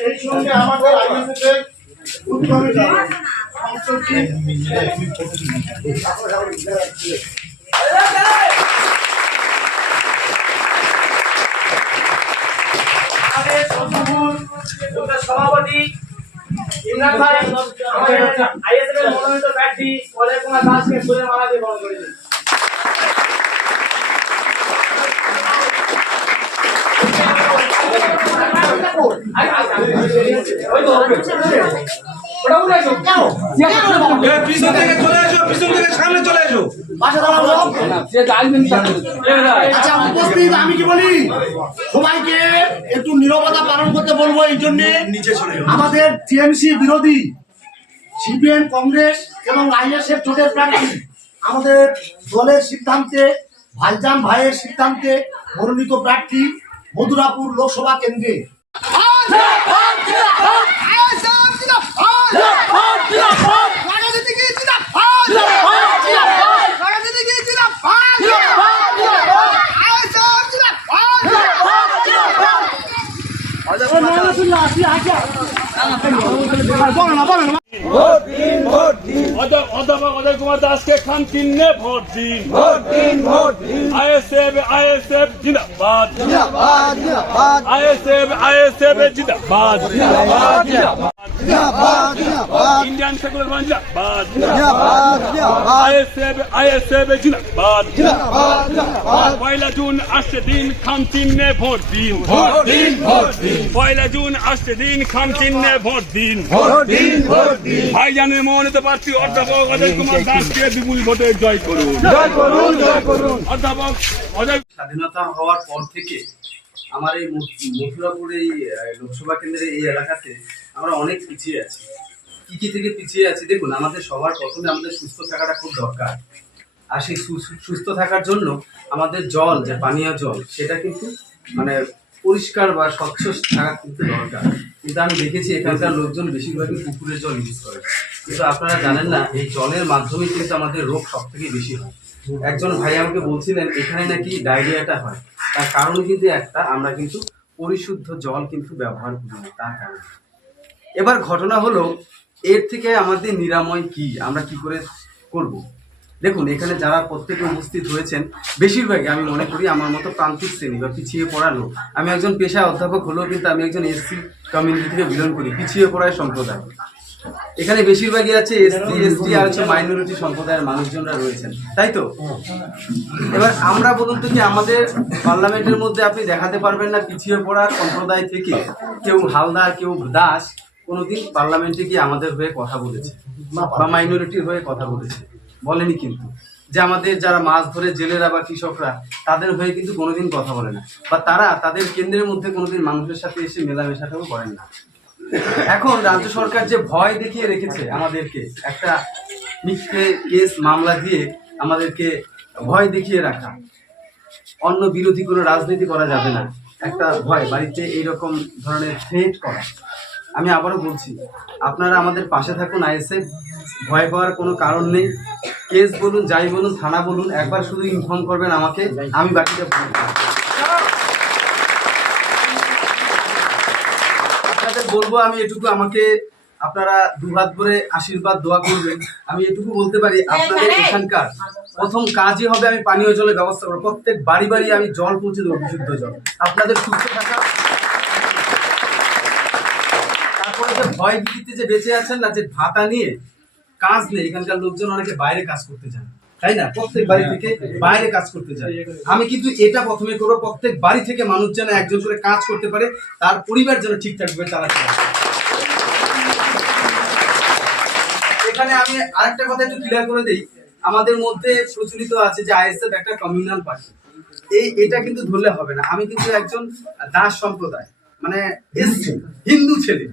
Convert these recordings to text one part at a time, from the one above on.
সেই সঙ্গে আমাদের আইএসএফের সভাপতি ইমরান ভাই, আমাদের আইএসএফ এর মনোনীত প্রার্থী অজয় কুমার দাসকে ফুলের মালা দিয়ে বরণ করে পিছন থেকে চলে এসো পিছন থেকে সামনে চলে এসো আমি কি বলি সবাইকে একটু নীরবতা পালন করতে বলব এই জন্য। আমাদের টিএমসি বিরোধী সিপিএম কংগ্রেস এবং আইএসএফ জোটের প্রার্থী আমাদের দলের সিদ্ধান্তে ভাইজান ভাইয়ের সিদ্ধান্তে মনোনীত প্রার্থী মধুরাপুর লোকসভা কেন্দ্রে। বলো না বলো না অধ্যাপক অজয় কুমার দাসকে খান চিহ্নে ভোট দিন। ভোট দিন ভোট দিন। আইএসএফ আইএসএফ জিন্দাবাদ। আইএসএফ আইএসএফ জিন্দাবাদ। Indian secular front ISF ISF জিন্দাবাদ। পয়লা জুন আসছে দিন খান চিহ্নে ভোট দিন। ভোট দিন পয়লা জুন আসছে দিন খান চিহ্নে ভোট দিন। ভোট দিন ভোট দিন। ভাইজানের মনোনীত প্রার্থী অধ্যাপক অজয় কুমার দাসকে বিপুল ভোটে জয় করুন। করুন করুন। অধ্যাপক অজয় স্বাধীনতা হওয়ার পর থেকে আমার এই মথুরাপুর এই লোকসভা কেন্দ্রের এই এলাকাতে আমরা অনেক পিছিয়ে আছি। কি কি থেকে পিছিয়ে আছি? দেখুন, আমাদের সবার প্রথমে আমাদের সুস্থ থাকাটা খুব দরকার। আর সেই সুস্থ থাকার জন্য আমাদের জল, যে পানীয় জল, সেটা কিন্তু মানে পরিষ্কার বা স্বচ্ছ থাকা কিন্তু দরকার। কিন্তু আমি দেখেছি এখানকার লোকজন বেশিরভাগই পুকুরের জল ইউজ করে। কিন্তু আপনারা জানেন না, এই জলের মাধ্যমে কিন্তু আমাদের রোগ সব থেকে বেশি হয়। একজন ভাই আমাকে বলছিলেন, এখানে নাকি ডায়রিয়াটা হয়। তার কারণ কিন্তু একটা, আমরা কিন্তু পরিশুদ্ধ জল কিন্তু ব্যবহার করি না, তার কারণে। এবার ঘটনা হলো, এর থেকে আমাদের নিরাময় কি? আমরা কি করে করব? দেখুন, এখানে যারা প্রত্যেকে উপস্থিত হয়েছেন, বেশিরভাগই আমি মনে করি আমার মতো প্রান্তিক শ্রেণি বা পিছিয়ে পড়া লোক। আমি একজন পেশা অধ্যাপক হলেও কিন্তু আমি একজন এসসি কমিউনিটি থেকে বিলং করি, পিছিয়ে পড়ায় সম্প্রদায়। এখানে বেশিরভাগই আছে এসসি, এসটি আর হচ্ছে মাইনরিটি সম্প্রদায়ের মানুষজনরা রয়েছেন, তাই তো? এবার আমরা বলুন তো কি, আমাদের পার্লামেন্টের মধ্যে আপনি দেখাতে পারবেন না পিছিয়ে পড়া সম্প্রদায় থেকে কেউ হালদার, কেউ দাস কোনোদিন পার্লামেন্টে গিয়ে আমাদের হয়ে কথা বলেছে বা মাইনরিটির হয়ে কথা বলেছে। বলেনি কিন্তু। যে আমাদের যারা মাছ ধরে জেলেরা বা কৃষকরা তাদের হয়ে কিন্তু কোনোদিন কথা বলে না। বা তারা তাদের কেন্দ্রের মধ্যে কোনোদিন মানুষের সাথে এসে মেলামেশাটাও করেন না। এখন রাজ্য সরকার যে ভয় দেখিয়ে রেখেছে আমাদেরকে একটা মিথ্যে কেস মামলা দিয়ে আমাদেরকে ভয় দেখিয়ে রাখা অন্য বিরোধী কোনো রাজনীতি করা যাবে না। একটা ভয় বাড়িতে এইরকম ধরনের থ্রেট করা। আমি আবারও বলছি আপনারা আমাদের পাশে থাকুন আইএসএ ভয় পাওয়ার কোনো কারণ নেই। কেস বলুন যাই বলুন থানা বলুন একবার শুধু ইনফর্ম করবেন আমাকে আমি বাকিটা বলব আপনাদের বলব আমি এটুকু আমাকে আপনারা দুহাত ভরে আশীর্বাদ দোয়া করবেন। আমি এটুকু বলতে পারি আপনাদের এখানকার প্রথম কাজই হবে আমি পানীয় জলের ব্যবস্থা করব প্রত্যেক বাড়ি বাড়ি আমি জল পৌঁছে দেবো বিশুদ্ধ জল। আপনাদের সুস্থ থাকা তারপরে যে ভয় ভীতিতে যে বেঁচে আছেন না, যে ভাতা নিয়ে কাজ নেই, এখানকার লোকজন অনেকে বাইরে কাজ করতে যান তাই না? প্রত্যেক বাড়ি থেকে বাইরে কাজ করতে যায় আমি কিন্তু এটা প্রথমে করব, প্রত্যেক বাড়ি থেকে মানুষ যেন একজন করে কাজ করতে পারে, তার পরিবার যেন ঠিকঠাক ভাবে চালাতে পারে। এখানে আমি আরেকটা কথা একটু ক্লিয়ার করে দিই। আমাদের মধ্যে প্রচলিত আছে যে আইএসএফ একটা কমিউনাল পার্টি এই, এটা কিন্তু ধরলে হবে না। আমি কিন্তু একজন দাস সম্প্রদায় মানে হিন্দু ছেলে।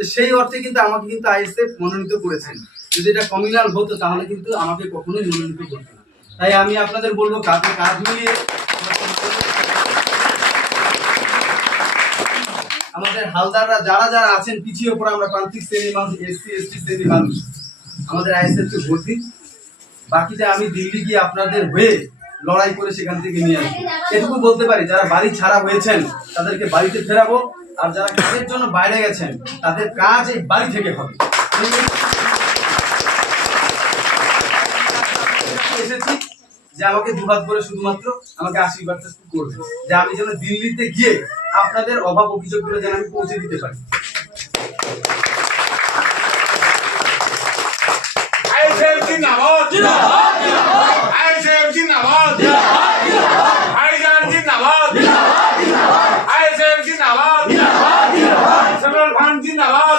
তো সেই অর্থে কিন্তু আমাকে কিন্তু আইএসএফ মনোনীত করেছেন যদি এটা কমিউনাল হতো, তাহলে কিন্তু আমাকে কখনোই মনোনীত করতো না। তাই আমি আপনাদের বলব, কাঁধে কাঁধ মিলিয়ে আমাদের হালদাররা যারা যারা আছেন, পিছিয়ে পড়া আমরা প্রান্তিক শ্রেণির মানুষ, এসসি, এসটি শ্রেণির মানুষ, আমাদের আইএসএফ কে ভোট দিন। বাকিটা আমি দিল্লি গিয়ে আপনাদের হয়ে লড়াই করে সেখান থেকে নিয়ে আসব। এটুকু বলতে পারি, যারা বাড়ি ছাড়া হয়েছেন, তাদেরকে বাড়িতে ফেরাবো। আর যারা কাজের জন্য বাইরে গেছেন তাদের কাজ এই বাড়ি থেকে হবে। এসেছি যে আমাকে দুহাত করে শুধুমাত্র আমাকে আশীর্বাদ করবে যে আমি যেন দিল্লিতে গিয়ে আপনাদের অভাব অভিযোগগুলো যেন আমি পৌঁছে দিতে পারি। জিন্দাবাদ আইএসএফ জিন্দাবাদ ভাইজান জিন্দাবাদ আইএসএফ জিন্দাবাদ সেন্ট্রাল ফান্ড জিন্দাবাদ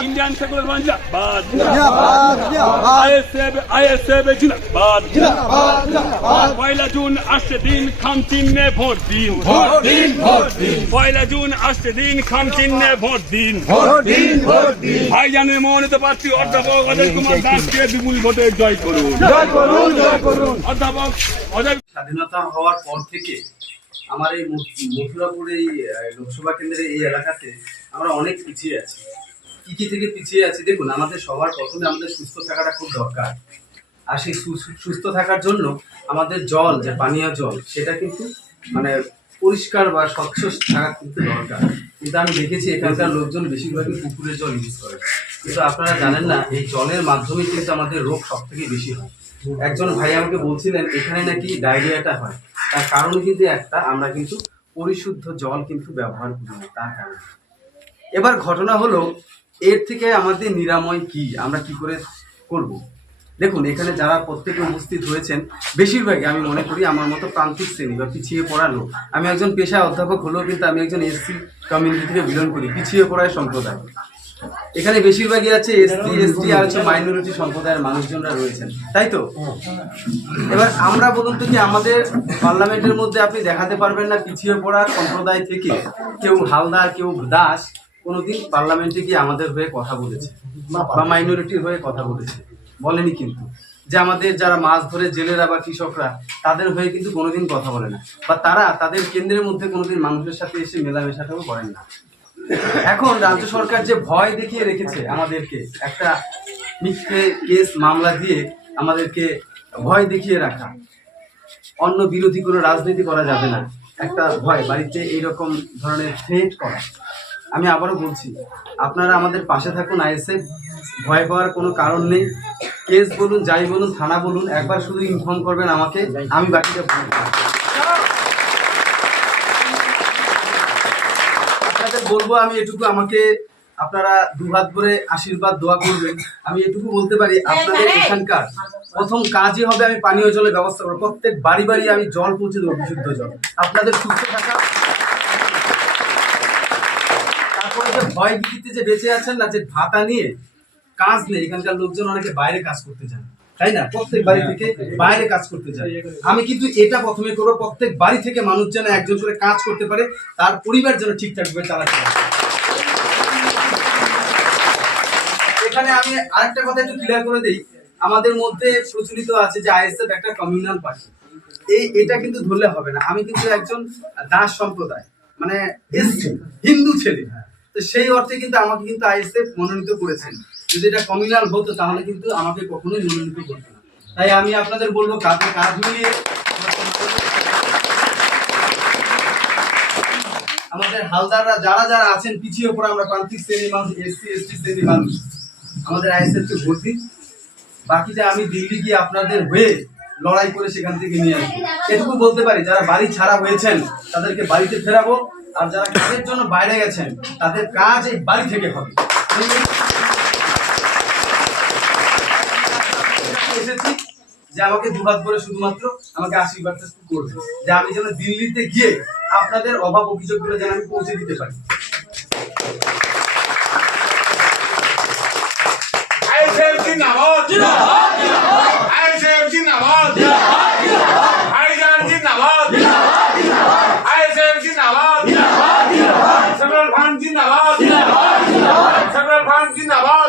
ইন্ডিয়ান সেকুলার পাঞ্জাবাদ আইএসএফ আইএসএফ জিন্দাবাদ পয়লা জুন আসছে দিন খাম চিহ্নে ভোট দিন। পয়লা জুন আসছে দিন খাম চিহ্নে ভোট দিন। ভাইজানের মনোনীত প্রার্থী অধ্যাপক অজয় কুমার দাসকে বিপুল ভোটে জয় করুন। অধ্যাপক অজয় স্বাধীনতা হওয়ার পর থেকে আমার এই মথু- মথুরাপুর এই লোকসভা কেন্দ্রের এই এলাকাতে আমরা অনেক পিছিয়ে আছি। কি কি থেকে পিছিয়ে আছি, দেখুন, আমাদের সবার প্রথমে আমাদের সুস্থ থাকাটা খুব দরকার। আর সেই সুস্থ থাকার জন্য আমাদের জল, যে পানীয় জল, সেটা কিন্তু মানে পরিষ্কার বা স্বচ্ছ থাকা কিন্তু দরকার। কিন্তু আমি দেখেছি এখানকার লোকজন বেশিরভাগই পুকুরের জল ইউজ করে। কিন্তু আপনারা জানেন না, এই জলের মাধ্যমে কিন্তু আমাদের রোগ সব থেকে বেশি হয়। একজন ভাই আমাকে বলছিলেন, এখানে নাকি ডায়রিয়াটা হয়। তার কারণ কিন্তু একটা, আমরা কিন্তু পরিশুদ্ধ জল কিন্তু ব্যবহার করি না, তার কারণে। এবার ঘটনা হলো এর থেকে আমাদের নিরাময় কি? আমরা কি করে করব? দেখুন, এখানে যারা প্রত্যেকে উপস্থিত হয়েছেন, বেশিরভাগই আমি মনে করি আমার মতো প্রান্তিক শ্রেণি বা পিছিয়ে পড়া লোক। আমি একজন পেশা অধ্যাপক হলেও কিন্তু আমি একজন এসসি কমিউনিটি থেকে বিলং করি, পিছিয়ে পড়ায় সম্প্রদায়। এখানে বেশিরভাগই আছে এসসি, এসটি আর হচ্ছে মাইনরিটি সম্প্রদায়ের মানুষজনরা রয়েছেন। তাই তো? এবার আমরা বলুন তো কি, আমাদের পার্লামেন্টের মধ্যে আপনি দেখাতে পারবেন না পিছিয়ে পড়া সম্প্রদায় থেকে কেউ হালদার, কেউ দাস। কোনোদিন পার্লামেন্টে গিয়ে আমাদের হয়ে কথা বলেছে বা মাইনরিটির হয়ে কথা বলেছে। বলেনি কিন্তু। যে আমাদের যারা মাছ ধরে জেলেরা বা কৃষকরা তাদের হয়ে কিন্তু কোনোদিন কথা বলে না। বা তারা তাদের কেন্দ্রের মধ্যে কোনোদিন মানুষের সাথে এসে মেলামেশাটাও করেন না। এখন রাজ্য সরকার যে ভয় দেখিয়ে রেখেছে আমাদেরকে একটা মিথ্যে কেস মামলা দিয়ে আমাদেরকে ভয় দেখিয়ে রাখা অন্য বিরোধী কোনো রাজনীতি করা যাবে না। একটা ভয় বাড়িতে এইরকম ধরনের থ্রেট করা। আমি আবারও বলছি আপনারা আমাদের পাশে থাকুন আইএসএফ ভয় পাওয়ার কোনো কারণ নেই। কেস বলুন যাই বলুন থানা বলুন একবার শুধু ইনফর্ম করবেন আমাকে আমি বাকিটা বলব আপনাদের বলব আমি এটুকু আমাকে আপনারা দুহাত ভরে আশীর্বাদ দোয়া করবেন। আমি এটুকু বলতে পারি আপনাদের এখানকার প্রথম কাজই হবে আমি পানীয় জলের ব্যবস্থা করব প্রত্যেক বাড়ি বাড়ি আমি জল পৌঁছে দেবো বিশুদ্ধ জল। আপনাদের সুস্থ থাকা যে ভয় ভীতিতে যে বেঁচে আছেন না যে ভাতা নিয়ে কাজ নেই এখানকার লোকজন অনেকে বাইরে কাজ করতে যান। তাই না? প্রত্যেক বাড়ি থেকে বাইরে কাজ করতে যায় আমি কিন্তু এটা প্রথমে করব প্রত্যেক বাড়ি থেকে মানুষ যেন একজন করে কাজ করতে পারে তার পরিবার যেন ঠিকঠাক ভাবে চালাতে পারে এখানে আমি আরেকটা কথা একটু ক্লিয়ার করে দিই। আমাদের মধ্যে প্রচলিত আছে যে আইএসএফ একটা কমিউনাল পার্টি এই এটা কিন্তু ধরলে হবে না। আমি কিন্তু একজন দাস সম্প্রদায় মানে হিন্দু ছেলে। তো সেই অর্থে কিন্তু আমাকে কিন্তু আইএসএফ মনোনীত করেছেন। যদি এটা কমিউনাল হতো, তাহলে কিন্তু আমাকে কখনোই মনোনীত করতো না। তাই আমি আপনাদের বলব কাজে কাজ মিলিয়ে আমাদের হালদাররা যারা যারা আছেন, পিছিয়ে পড়ে আমরা প্রান্তিক শ্রেণির মানুষ, এসসি, এসটি শ্রেণির মানুষ, আমাদের আইএসএফ কে ভোট দিন। বাকিটা আমি দিল্লি গিয়ে আপনাদের হয়ে লড়াই করে সেখান থেকে নিয়ে আসব। এটুকু বলতে পারি, যারা বাড়ি ছাড়া হয়েছেন, তাদেরকে বাড়িতে ফেরাবো। আর যারা কাজের জন্য বাইরে গেছেন তাদের কাজ এই বাড়ি থেকে হবে। এসেছি যে আমাকে দুহাত করে শুধুমাত্র আমাকে আশীর্বাদ করবে যে আমি যেন দিল্লিতে গিয়ে আপনাদের অভাব অভিযোগগুলো যেন আমি পৌঁছে দিতে পারি। জিন্দাবাদ আইএসএফ জিন্দাবাদ ভাইজান জিন্দাবাদ আইএসএফ জিন্দাবাদ সেন্ট্রাল ফান্ড জিন্দাবাদ সেন্ট্রাল ফান্ড জিন্দাবাদ